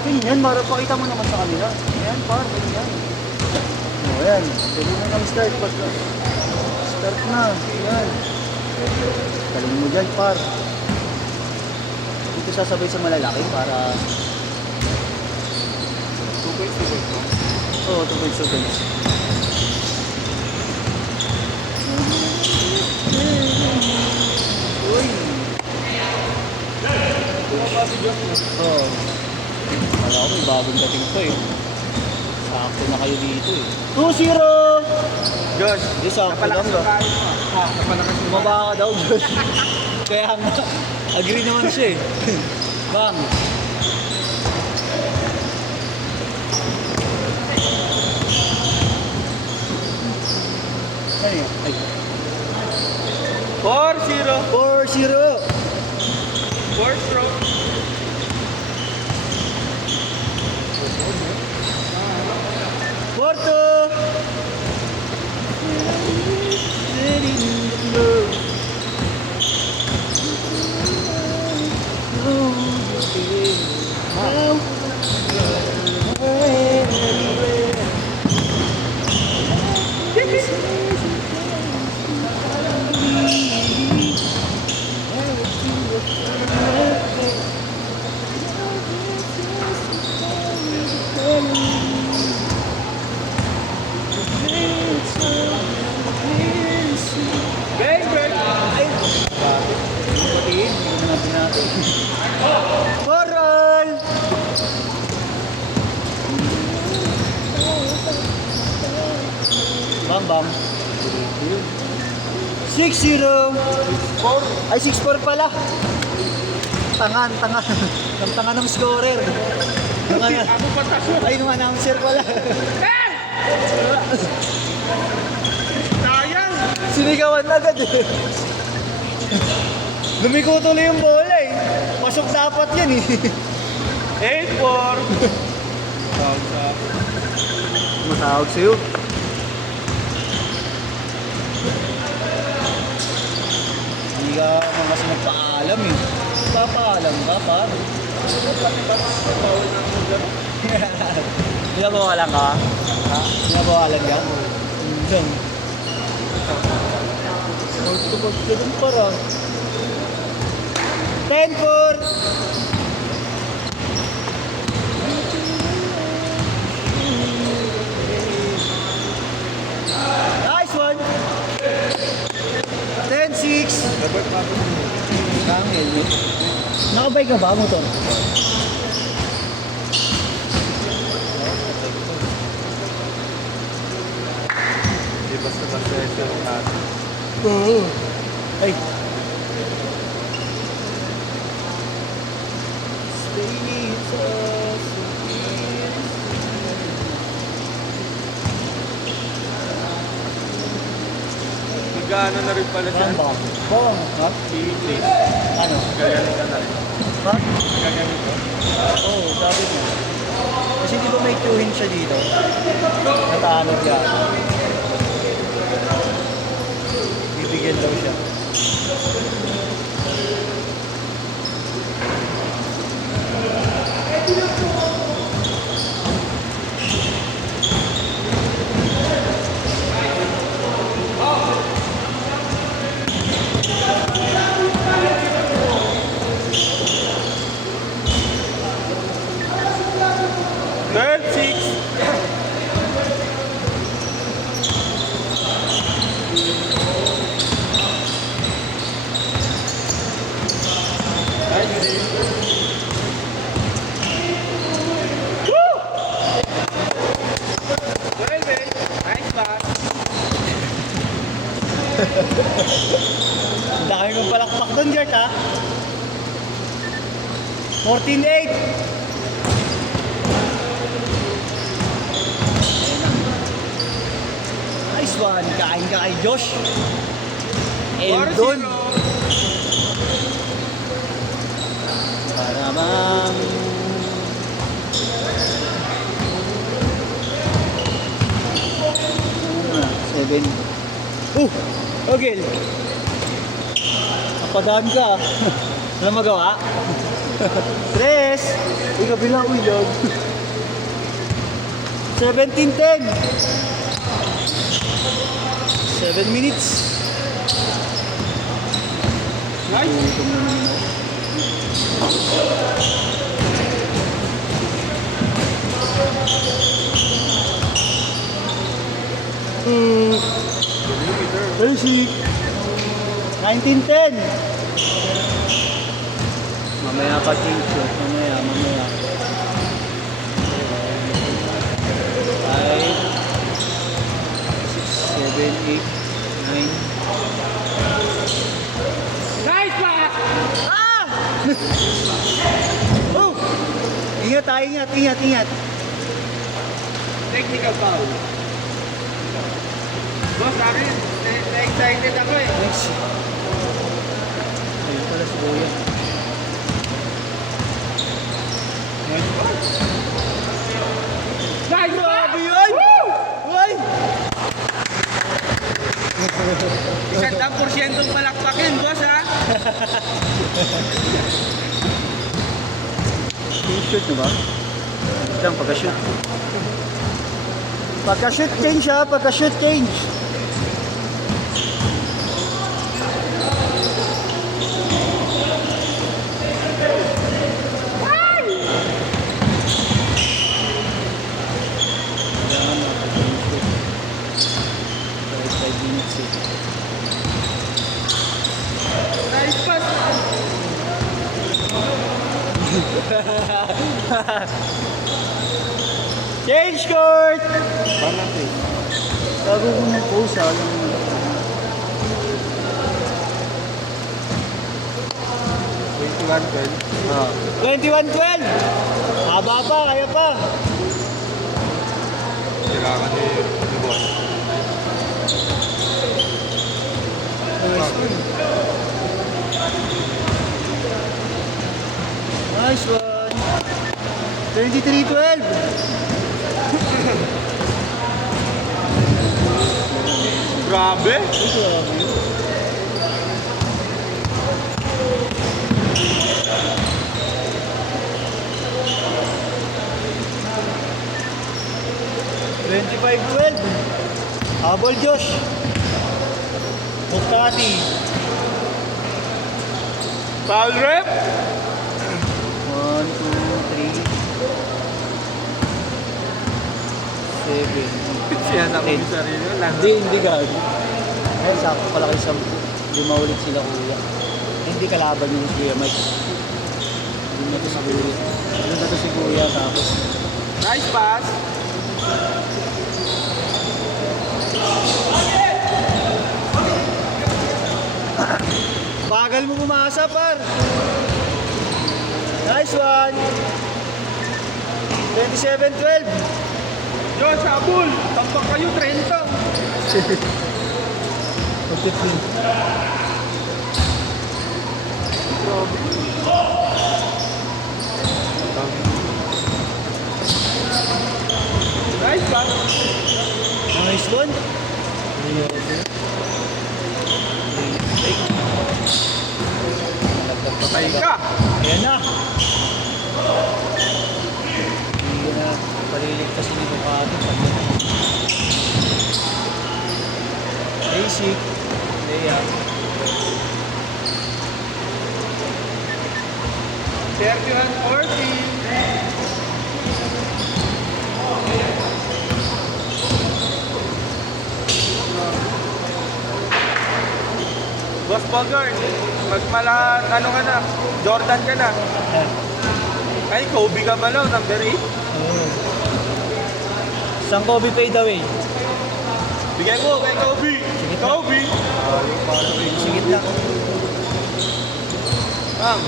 Ganyan, para pakita mo naman sa kanila. Ayan, par, ganyan. O, ayan. Pwede mo nang start. Start na. Ayan. Galing mo dyan, par. Dito sasabay sa malalaki para... 2 points, 2 points, no? Oo, 2 points, 2 points. Uy! Oo. Wala ko, may bagong dating to eh. Sakto na kayo dito eh. 2-0! Josh, Hindi, sakto lang napalakas ba? yung kain mo. Ha, napalakas yung Bumaba ka daw, Josh. Kaya nga, agree naman siya eh. Bang! Ano yun? Ay. 4-0. 4-0! 4 stroke. Porto! Bang, bang. Batiin, hindi natin natin. Coral! Bang bang. 6-0. Ay, 6-4 pala. Tangan. Ang tangan ng scorer. Ako patas mo. Ay, nung announcer pala. Sayang. Sinigawan agad eh. Lumiko tuloy yung bola eh. Pasok dapat yan eh. 8-4. Tawag sa... Matawag sa'yo. Hindi ka naman kasi magpaalam eh. Papaalam ka pa. Binabawalan ka? Ha? Binabawalan ka? Diyan. Magtubag ka dun para. 10-4! Nice one! 10-6! Dapat mabot mo. Kang helmet. Nakabay ka ba, motor? Hindi basta-basta yung natin. Oo. Ay. Magkano na rin pala siya. Bang. Bang. Ha? I-place. Ano? Gagamit ka na rin. Ha? Gagamit ko. Oo, sabi niya. Kasi di ba may queuein siya dito? Natanod yan. Bibigyan daw siya. Third, 6. Ay, hindi. Woo! Well, nice pass. Ang dami kong palakpak doon, Gert, ha? 14-8! Nice one! Kain ka kay Josh! Eldon! 4-0. Para bang... Seven. Okay. Napadaan ka. Wala magawa? Tres! Uy, kabila, uy, log. 17:10. 7 minutes. Nice. Gutom na naman ako. Basic. 19:10. Mamaya pa change yun. Mamaya. 5, 6, 7, 8, 9. Nice pass! Ah! Oh! Ingat tayo, ingat. Technical foul. Boss, akin. Na-excited ako eh. Next. Ayun pala si Kuya. Nice pass. Nice pass! yun! Uy! Isang dang porsyentong palakpakin, boss ha? Shoot na ba? Lang, pagka-shoot. Pagka-shoot change ha, pagka-shoot change. Nice pass! Change court! Parang eh. Bago ko ng post ha. Ah. 21-12! Haba pa, kaya pa. Kailangan ni boss. Nice one. 23-12. Grabe! Habol Josh. Bukati. Foul rep! 1, 2, 3, 7. Siya na kung sarili lang. Hindi gago. Ay, sakto pala kayo sa lima ulit sila kuya. Hindi kalaban yung kuya Mike. Hindi na to si kuya. Hindi na to si kuya tapos. Nice pass! Bagal mo bumasa par. Nice one. 27-12. Josh, habol! Tampak kayo, 30! Nice pass! Nice one. Patay ka! Ayan na. Hindi na paliligtasin ni Bukati. Basic. Layup. 31-14. Boss Bogart, ano ka na? Jordan ka na. Ay, Kobe ka ba lang, number 8? Isang Kobe fade away. Bigay mo kay Kobe. Kobe! Sigit na. Bang!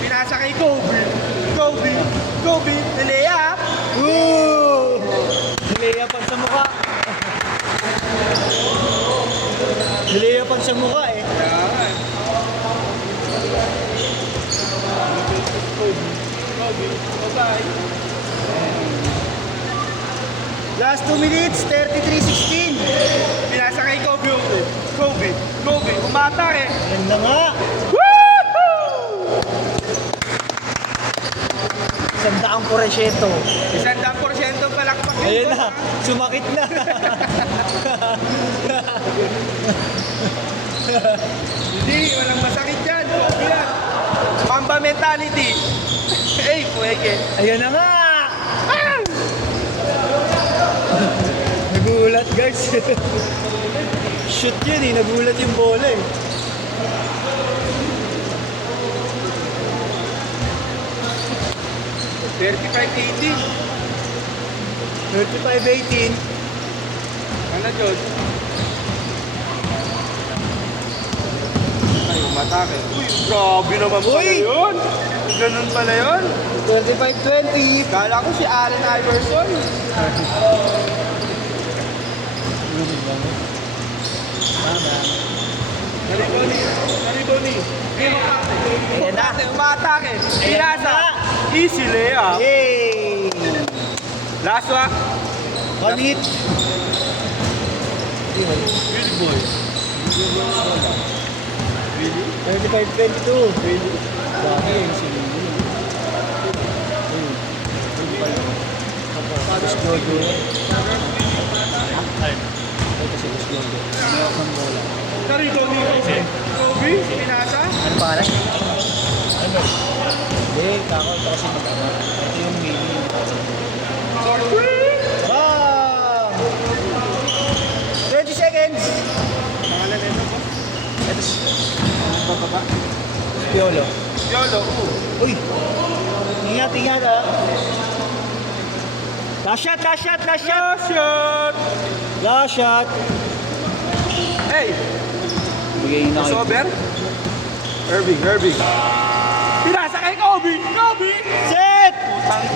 Pinasa kay Kobe. Kobe, nilaya. Woo! Nilayapan sa mukha. Nilayapan sa mukha eh. Last 2 minutes, 33-16. Pinasa kay Kobe. Kobe, umata eh. Yan na nga. Woohoo! 100%. 100% palakpak yun. Ayun na, sumakit na. Hindi, walang masakit dyan. Kobe yan. Mamba mentality. Eh, puweke. Ayun na nga. Nagulat guys. Shoot yun eh, nagulat yung bola eh. $35.80. 35-18. Ano, Diyos? Ay, umatake. Uy, grabe naman pala Uy! yun. Ganun pala yun. 25-20. Kala ko si Allen Iverson. Nariboni. Ayan na. Umatake. Pinasa. Easy layup. Yay! Last one. One hit. Really boy. Really? 35-22. Dami yung sinili. Tapos Jojo. Ito si Jojo. Mayroon ng bola. Nariboni. Kobe. Pinasa. Ano pangalan? Ano? Hindi, kako. Ito kasi magkano. Ito yung mini. Bang! 20 seconds! Pangalan nito po? Ito si... Bababa. Piolo. Yolo. Uy! Ingat, ingat ah! Last shot, last shot, last shot! Shot. Last shot! Hey. Bigay na It's over. Irving. Pinasa kay Kobe. Kobe.